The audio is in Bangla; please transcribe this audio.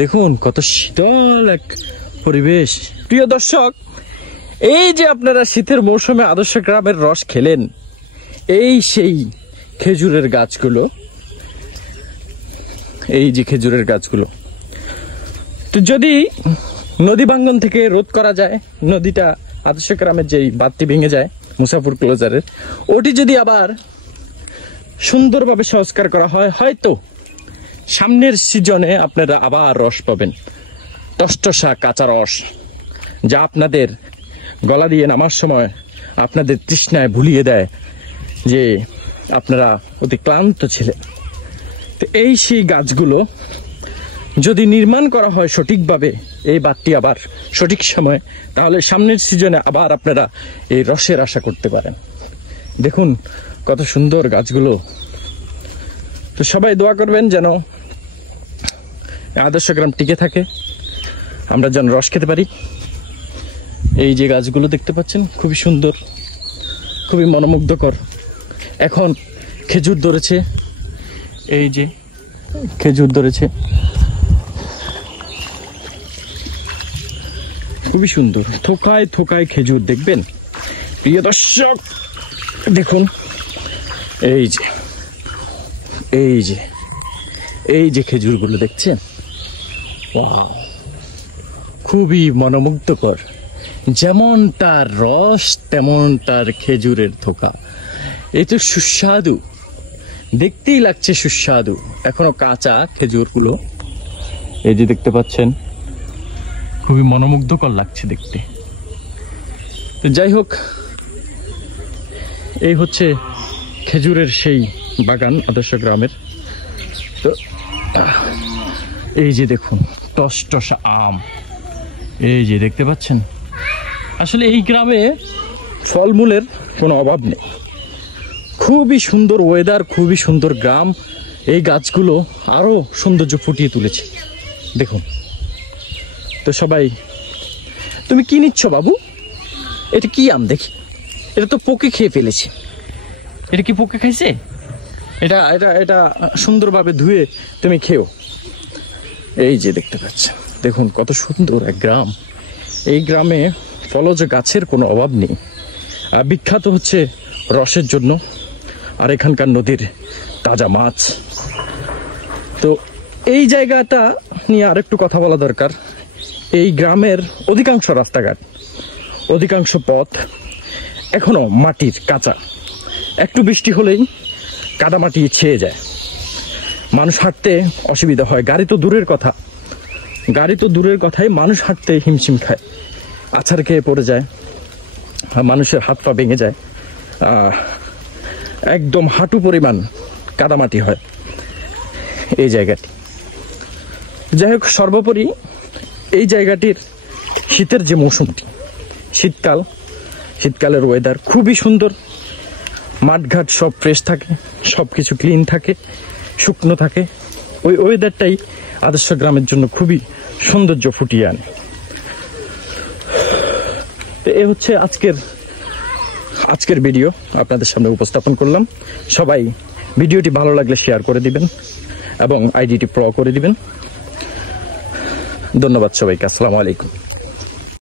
দেখুন কত শীতল এক পরিবেশ। প্রিয় দর্শক, এই যে আপনারা শীতের মৌসুমে আদর্শ গ্রামের রস খেলেন, এই সেই খেজুরের গাছগুলো, এই যে খেজুরের গাছগুলো। তো যদি নদী ভাঙ্গন থেকে রোধ করা যায়, নদীটা আদর্শ গ্রামের যেই বাঁধটি ভেঙে যায় মুসাফর ক্লোজারের, ওটি যদি আবার সুন্দরভাবে সংস্কার করা হয়, হয়তো সামনের সিজনে আপনারা আবার রস পাবেন, টসটসা কাঁচা রস, যা আপনাদের গলা দিয়ে নামার সময় আপনাদের তৃষ্ণায় ভুলিয়ে দেয় যে আপনারা অতি ক্লান্ত ছিলেন। তো এই সেই গাছগুলো যদি নির্মাণ করা হয় সঠিকভাবে, এই বাঁধটি আবার সঠিক সময়, তাহলে সামনের সিজনে আবার আপনারা এই রসের আশা করতে পারেন। দেখুন কত সুন্দর গাছগুলো। তো সবাই দোয়া করবেন যেন আদর্শ গ্রাম টিকে থাকে, আমরা যেন রস খেতে পারি। এই যে গাছগুলো দেখতে পাচ্ছেন, খুবই সুন্দর, খুবই মনোমুগ্ধকর। এখন খেজুর ধরেছে, এই যে খেজুর ধরেছে, খুবই সুন্দর, থোকায় থোকায় খেজুর। দেখবেন প্রিয় দর্শক, দেখুন এই যে এই যে এই যে খেজুরগুলো দেখছেন, ওয়াও, খুবই মনোমুগ্ধকর। যেমন তার রস তেমন তার খেজুরের থোকা। এই তো সুস্বাদু, দেখতেই লাগছে সুস্বাদু, এখনো কাঁচা খেজুরগুলো, এই যে দেখতে পাচ্ছেন, খুবই মনোমুগ্ধকর লাগছে দেখতে। তো যাই হোক, এই হচ্ছে খেজুরের সেই বাগান আদর্শ গ্রামের। তো এই যে দেখুন টসটসা আম, এই যে দেখতে পাচ্ছেন। আসলে এই গ্রামে ফলমূলের কোনো অভাব নেই, খুবই সুন্দর ওয়েদার, খুবই সুন্দর গ্রাম। এই গাছগুলো আরো সৌন্দর্য ফুটিয়ে তুলেছে, দেখুন। তো সবাই, তুমি কি নিচ্ছ বাবু? এটা কি আম দেখি? এটা তো পোকে খেয়ে ফেলেছে। এটা কি পোকে খাইছে? এটা এটা এটা সুন্দরভাবে ধুয়ে তুমি খেও। এই যে দেখতে পাচ্ছ, দেখুন কত সুন্দর এক গ্রাম। এই গ্রামে ফলজ গাছের কোনো অভাব নেই, আর বিখ্যাত হচ্ছে রসের জন্য, আর এখানকার নদীর তাজা মাছ। তো এই জায়গাটা নিয়ে আরেকটু কথা বলা দরকার। এই গ্রামের অধিকাংশ রাস্তাঘাট, অধিকাংশ পথ এখনো মাটির, কাঁচা। একটু বৃষ্টি হলেই কাদামাটি ছেয়ে যায়, মানুষ হাঁটতে অসুবিধা হয়। গাড়ি তো দূরের কথাই, মানুষ হাঁটতে হিমশিম খায়, আছাড় খেয়ে পড়ে যায়, মানুষের হাত পা ভেঙে যায়, একদম হাঁটু পরিমাণ কাদামাটি হয় এই জায়গাটি। যাই হোক, সর্বোপরি এই জায়গাটির শীতের যে মৌসুমটি, শীতকালের ওয়েদার খুবই সুন্দর। মাঠঘাট সব ফ্রেশ থাকে, সব কিছু ক্লিন থাকে, শুকনো থাকে। ওই ওয়েদারটাই আদর্শ গ্রামের জন্য খুবই সৌন্দর্য ফুটিয়ে আনে। এ হচ্ছে আজকের ভিডিও আপনাদের সামনে উপস্থাপন করলাম। সবাই ভিডিওটি ভালো লাগলে শেয়ার করে দিবেন এবং আইডিটি ফলো করে দিবেন। ধন্যবাদ সবাইকে। আসসালামু আলাইকুম।